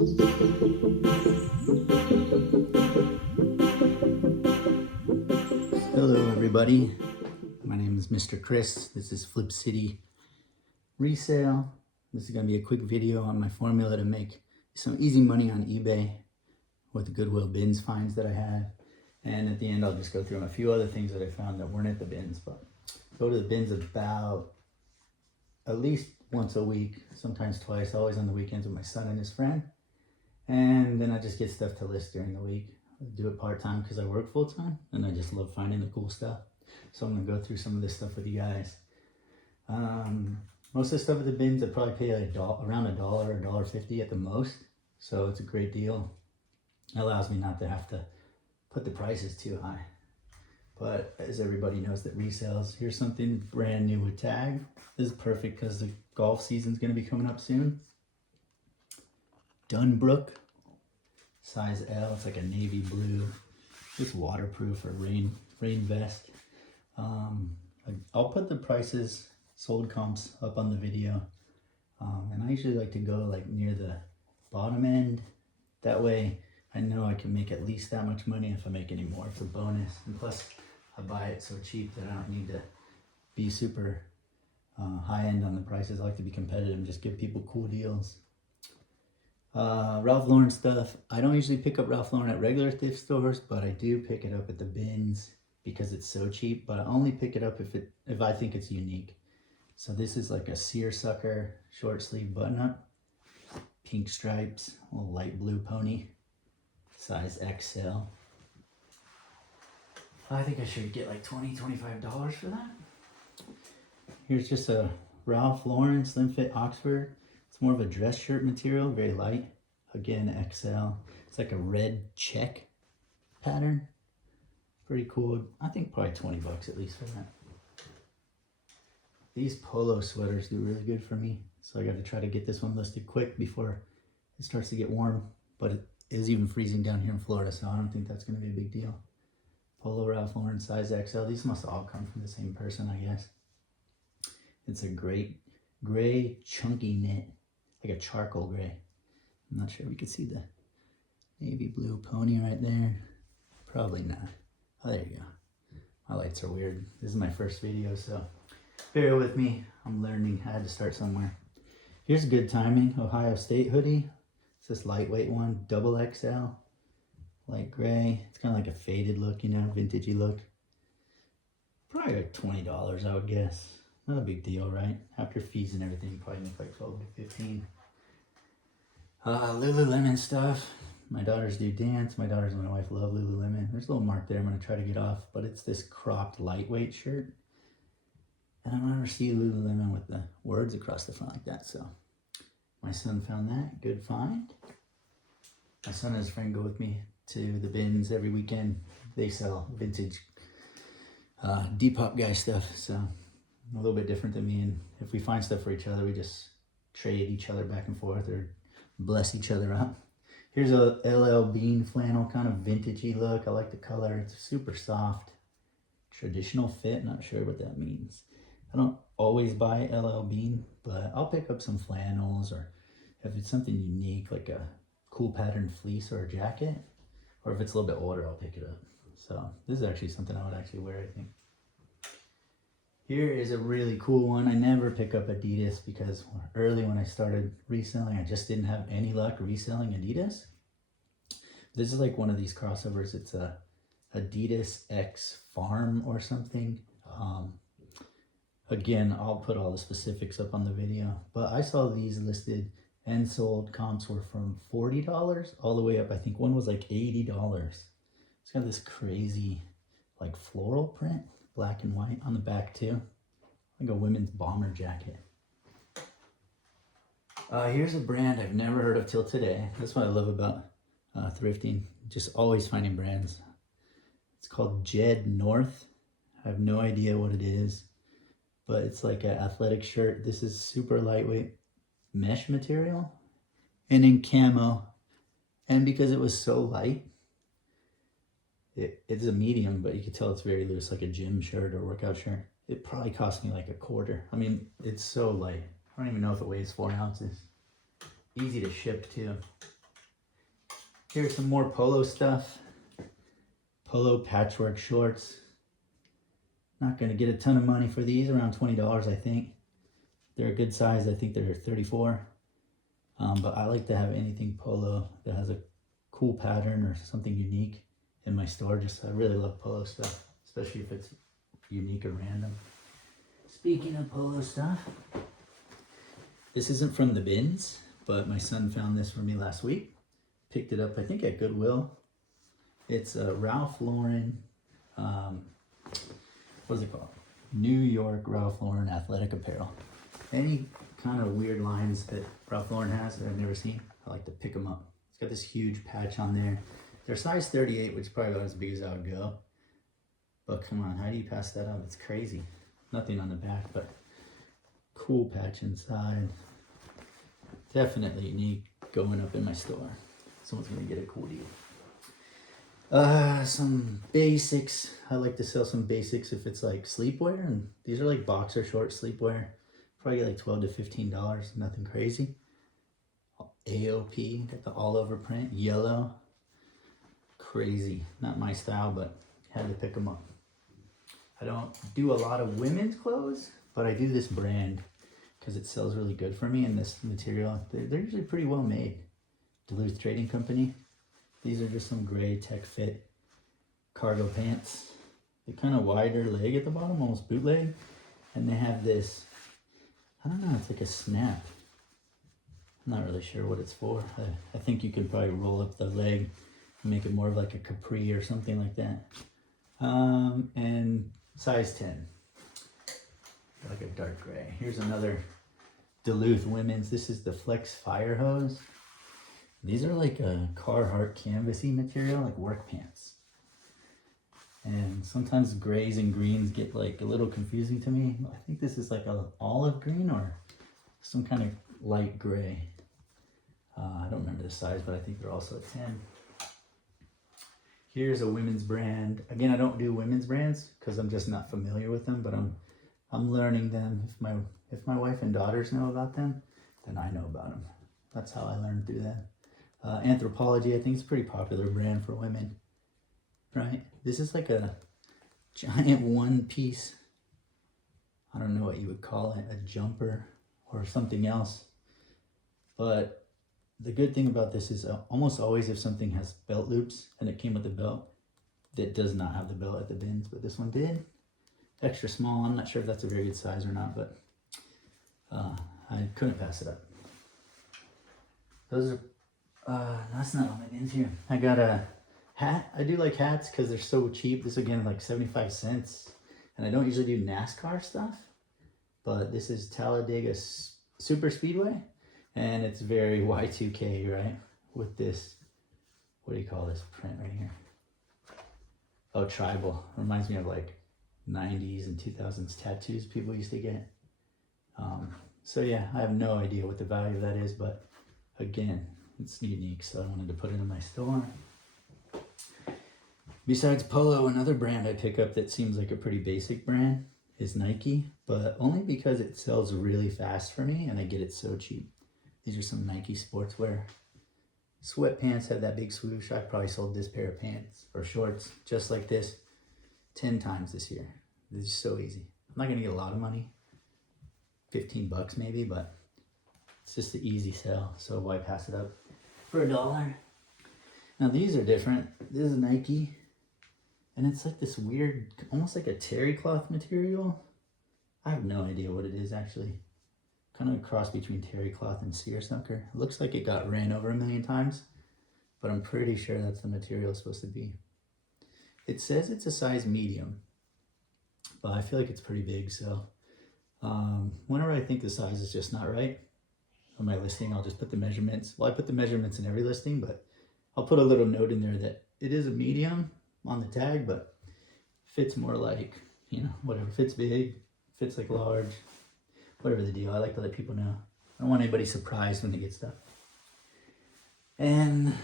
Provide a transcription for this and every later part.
Hello everybody, my name is Mr. Chris. This is Flip City Resale. This is going to be a quick video on my formula to make some easy money on eBay with the Goodwill bins finds that I had. And at the end I'll just go through a few other things that I found that weren't at the bins, but go to the bins about at least once a week, sometimes twice, always on the weekends with my son and his friend. And then I just get stuff to list during the week. I do it part-time because I work full-time and I just love finding the cool stuff. So I'm gonna go through some of this stuff with you guys. Most of the stuff at the bins I probably pay around $1 or $1.50 at the most. So it's a great deal. It allows me not to have to put the prices too high. But as everybody knows that resales, here's something brand new with tag. This is perfect because the golf season's gonna be coming up soon. Dunbrook, size L, it's like a navy blue. It's waterproof or rain vest. I'll put the prices, sold comps up on the video. And I usually like to go like near the bottom end. That way I know I can make at least that much money. If I make any more, it's a bonus. And plus I buy it so cheap that I don't need to be super high end on the prices. I like to be competitive and just give people cool deals. Ralph Lauren stuff. I don't usually pick up Ralph Lauren at regular thrift stores, but I do pick it up at the bins because it's so cheap. But I only pick it up if I think it's unique. So this is like a seersucker short sleeve button up, pink stripes, a little light blue pony, size XL. I think I should get like $20, $25 for that. Here's just a Ralph Lauren slim fit Oxford. It's more of a dress shirt material, very light. Again, XL. It's like a red check pattern. Pretty cool. I think probably 20 bucks at least for that. These polo sweaters do really good for me. So I got to try to get this one listed quick before it starts to get warm. But it is even freezing down here in Florida, so I don't think that's going to be a big deal. Polo Ralph Lauren size XL. These must all come from the same person, I guess. It's a great gray chunky knit, like a charcoal gray. I'm not sure if you can see the navy blue pony right there. Probably not. Oh, there you go. My lights are weird. This is my first video, so bear with me. I'm learning. I had to start somewhere. Here's good timing. Ohio State hoodie. It's this lightweight one, double XL, light gray. It's kind of like a faded look, you know, vintagey look. Probably like $20, I would guess. Not a big deal, right? After fees and everything, you probably make like 12 to 15. Lululemon stuff. My daughters do dance. My daughters and my wife love Lululemon. There's a little mark there I'm going to try to get off, but it's this cropped lightweight shirt. And I don't ever see Lululemon with the words across the front like that, so my son found that. Good find. My son and his friend go with me to the bins every weekend. They sell vintage Depop guy stuff, so a little bit different than me. And if we find stuff for each other, we just trade each other back and forth or bless each other up. Here's a LL Bean flannel, kind of vintagey look. I like the color. It's super soft. Traditional fit, not sure what that means. I don't always buy LL Bean, but I'll pick up some flannels, or if it's something unique, like a cool patterned fleece or a jacket, or if it's a little bit older, I'll pick it up. So this is actually something I would actually wear, I think. Here is a really cool one. I never pick up Adidas because early when I started reselling, I just didn't have any luck reselling Adidas. This is like one of these crossovers. It's a Adidas X Farm or something. Again, I'll put all the specifics up on the video, but I saw these listed and sold. Comps were from $40 all the way up. I think one was like $80. It's got this crazy like floral print, black and white on the back too, like a women's bomber jacket. Here's a brand I've never heard of till today. That's what I love about thrifting, just always finding brands. It's called Jed North. I have no idea what it is, but it's like an athletic shirt. This is super lightweight mesh material and in camo. And because it was so light, it's a medium, but you can tell it's very loose, like a gym shirt or workout shirt. It probably cost me like $1/4. I mean, it's so light. I don't even know if it weighs 4 ounces. Easy to ship too. Here's some more polo stuff. Polo patchwork shorts. Not gonna get a ton of money for these, around $20 I think. They're a good size, I think they're 34. But I like to have anything polo that has a cool pattern or something unique in my store. Just, I really love polo stuff, especially if it's unique or random. Speaking of polo stuff, this isn't from the bins, but my son found this for me last week. Picked it up, I think at Goodwill. It's a Ralph Lauren, what is it called? New York Ralph Lauren athletic apparel. Any kind of weird lines that Ralph Lauren has that I've never seen, I like to pick them up. It's got this huge patch on there. They're size 38, which is probably about as big as I would go. But come on, how do you pass that up? It's crazy. Nothing on the back, but cool patch inside. Definitely unique going up in my store. Someone's gonna get a cool deal. Some basics. I like to sell some basics if it's like sleepwear, and these are like boxer short sleepwear. Probably like $12 to $15, nothing crazy. AOP, got the all over print, yellow. Crazy, not my style, but had to pick them up. I don't do a lot of women's clothes, but I do this brand because it sells really good for me, and this material, they're usually pretty well made. Duluth Trading Company. These are just some gray tech fit cargo pants. They're kind of wider leg at the bottom, almost bootleg. And they have this, I don't know, it's like a snap. I'm not really sure what it's for. I think you could probably roll up the leg and make it more of like a capri or something like that. And size 10. Like a dark gray. Here's another Duluth women's. This is the Flex Fire Hose. These are like a Carhartt canvasy material, like work pants. And sometimes grays and greens get like a little confusing to me. I think this is like a olive green or some kind of light gray. I don't remember the size, but I think they're also a 10. Here's a women's brand. Again, I don't do women's brands because I'm just not familiar with them, but I'm learning them. If my wife and daughters know about them, then I know about them. That's how I learned through that. Anthropology, I think it's a pretty popular brand for women, right? This is like a giant one piece, I don't know what you would call it, a jumper or something else. But the good thing about this is almost always if something has belt loops and it came with the belt, that does not have the belt at the bins, but this one did. Extra small, I'm not sure if that's a very good size or not, but I couldn't pass it up. Those are that's not on my bins here. I got a hat. I do like hats because they're so cheap. This again like 75 cents. And I don't usually do NASCAR stuff, but this is Talladega Super Speedway, and it's very Y2K, right? With this, what do you call this print right here? Oh, tribal. Reminds me of like 90s and 2000s tattoos people used to get. So yeah, I have no idea what the value of that is, but again, it's unique, so I wanted to put it in my store. Besides Polo, another brand I pick up that seems like a pretty basic brand is Nike, but only because it sells really fast for me and I get it so cheap. These are some Nike sportswear. Sweatpants have that big swoosh. I probably sold this pair of pants or shorts just like this 10 times this year. This is so easy. I'm not gonna get a lot of money, 15 bucks maybe, but it's just an easy sell, so why pass it up for $1? Now these are different. This is Nike, and it's like this weird, almost like a terry cloth material. I have no idea what it is actually. Kind of a cross between terry cloth and seersucker. It looks like it got ran over a million times, but I'm pretty sure that's the material it's supposed to be. It says it's a size medium, but I feel like it's pretty big, so whenever I think the size is just not right, on my listing, I'll just put the measurements. Well, I put the measurements in every listing, but I'll put a little note in there that it is a medium on the tag, but fits more like, you know, whatever. Fits big, fits like large, whatever the deal. I like to let people know. I don't want anybody surprised when they get stuff. And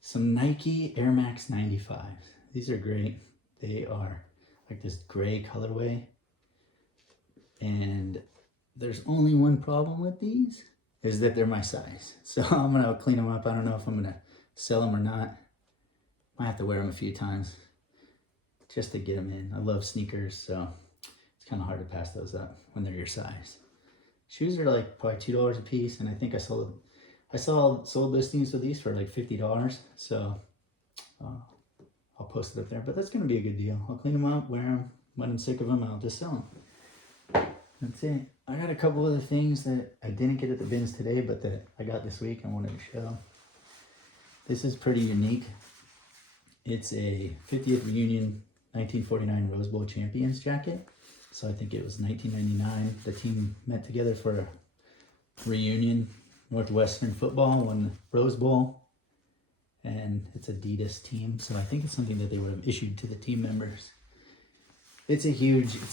some Nike Air Max 95s. These are great. They are like this gray colorway. And there's only one problem with these. is that they're my size. So I'm gonna clean them up. I don't know if I'm gonna sell them or not. Might have to wear them a few times just to get them in. I love sneakers, so it's kind of hard to pass those up when they're your size. Shoes are like probably $2 a piece, and I think I saw sold listings of these for like $50. So I'll post it up there, but that's gonna be a good deal. I'll clean them up, wear them. When I'm sick of them, I'll just sell them. That's it. I got a couple other things that I didn't get at the bins today, but that I got this week I wanted to show. This is pretty unique. It's a 50th reunion 1949 Rose Bowl champions jacket. So I think it was 1999. The team met together for a reunion. Northwestern football won the Rose Bowl. And it's Adidas team. So I think it's something that they would have issued to the team members. It's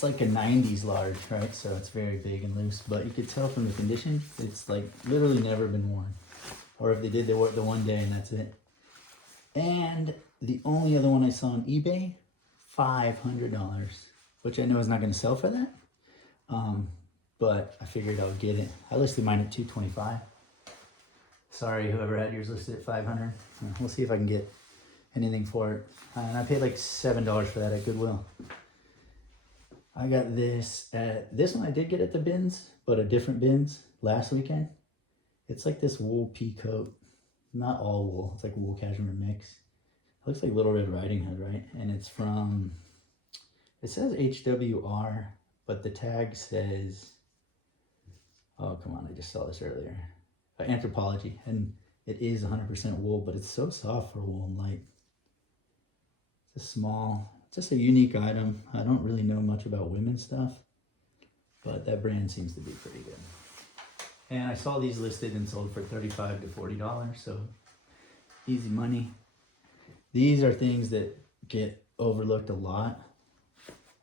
like a 90s large, right? So it's very big and loose, but you could tell from the condition, it's like literally never been worn. Or if they did, they wore it the one day and that's it. And the only other one I saw on eBay, $500, which I know is not going to sell for that. But I figured I would get it. I listed mine at $225. Sorry, whoever had yours listed at $500. We'll see if I can get anything for it. And I paid like $7 for that at Goodwill. I got this one I did get at the bins, but a different bins last weekend. It's like this wool pea coat. Not all wool, it's like wool cashmere mix. It looks like Little Red Riding Hood, right? And it's from, it says HWR, but the tag says, oh, come on, I just saw this earlier. Anthropology, and it is 100% wool, but it's so soft for wool and light. It's a small, just a unique item. I don't really know much about women's stuff, but that brand seems to be pretty good. And I saw these listed and sold for $35 to $40, so easy money. These are things that get overlooked a lot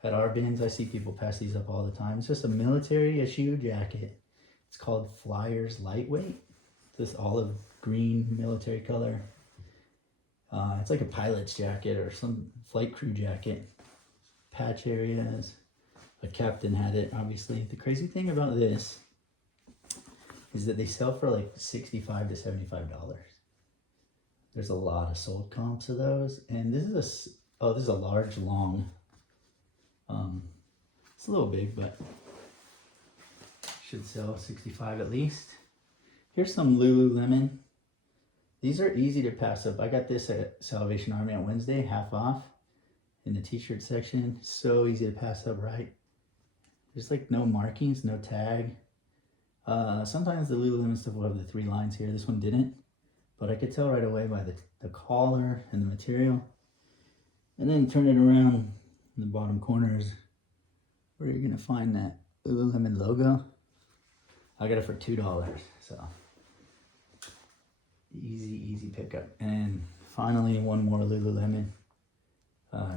at our bins. I see people pass these up all the time. It's just a military issue jacket. It's called Flyers Lightweight. This olive green military color. It's like a pilot's jacket or some flight crew jacket. Patch areas. A captain had it, obviously. The crazy thing about this is that they sell for like $65 to $75. There's a lot of sold comps of those. And this is a large, long. It's a little big, but should sell 65 at least. Here's some Lululemon. These are easy to pass up. I got this at Salvation Army on Wednesday, half off in the t-shirt section. So easy to pass up, right? There's like no markings, no tag. Sometimes the Lululemon stuff will have the 3 lines here. This one didn't, but I could tell right away by the collar and the material. And then turn it around in the bottom corners where you're gonna find that Lululemon logo. I got it for $2, so easy pickup. And finally, one more Lululemon.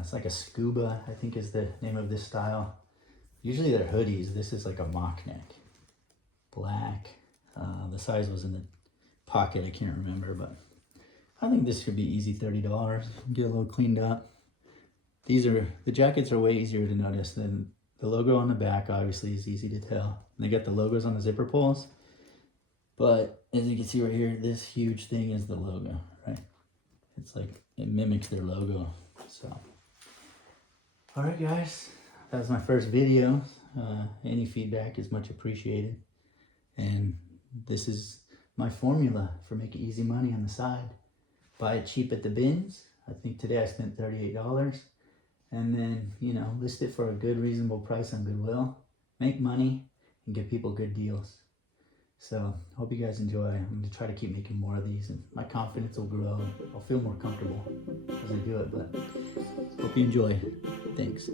It's like a scuba, I think is the name of this style. Usually they're hoodies. This is like a mock neck, black. The size was in the pocket, I can't remember, but I think this should be easy $30. Get a little cleaned up. The jackets are way easier to notice than the logo on the back. Obviously is easy to tell. They got the logos on the zipper pulls, but as you can see right here, this huge thing is the logo, right? It's like it mimics their logo. So all right, guys, that was my first video. Any feedback is much appreciated, and this is my formula for making easy money on the side. Buy it cheap at the bins. I think today I spent $38, and then, you know, list it for a good reasonable price on Goodwill, make money, and give people good deals. So hope you guys enjoy. I'm going to try to keep making more of these, and my confidence will grow. I'll feel more comfortable as I do it, but hope you enjoy. Thanks.